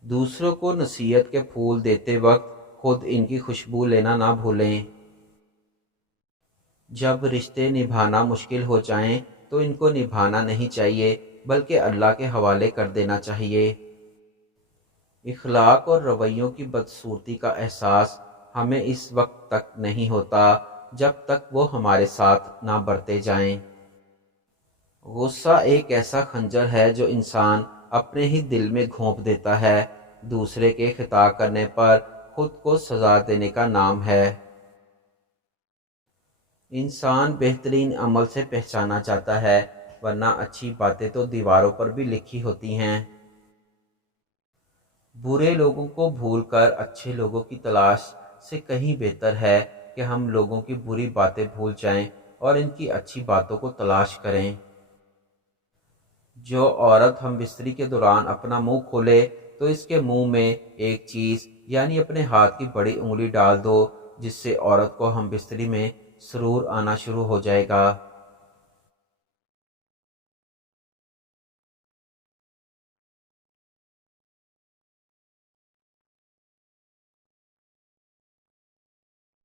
دوسروں کو نصیحت کے پھول دیتے وقت خود ان کی خوشبو لینا نہ بھولیں۔ جب رشتے نبھانا مشکل ہو جائیں تو ان کو نبھانا نہیں چاہیے بلکہ اللہ کے حوالے کر دینا چاہیے۔ اخلاق اور رویوں کی بدصورتی کا احساس ہمیں اس وقت تک نہیں ہوتا جب تک وہ ہمارے ساتھ نہ برتے جائیں۔ غصہ ایک ایسا خنجر ہے جو انسان اپنے ہی دل میں گھونپ دیتا ہے، دوسرے کے خطا کرنے پر خود کو سزا دینے کا نام ہے۔ انسان بہترین عمل سے پہچانا جاتا ہے، ورنہ اچھی باتیں تو دیواروں پر بھی لکھی ہوتی ہیں۔ برے لوگوں کو بھول کر اچھے لوگوں کی تلاش سے کہیں بہتر ہے کہ ہم لوگوں کی بری باتیں بھول جائیں اور ان کی اچھی باتوں کو تلاش کریں۔ جو عورت ہم بستری کے دوران اپنا منہ کھولے تو اس کے منہ میں ایک چیز یعنی اپنے ہاتھ کی بڑی انگلی ڈال دو، جس سے عورت کو ہم بستری میں سرور آنا شروع ہو جائے گا۔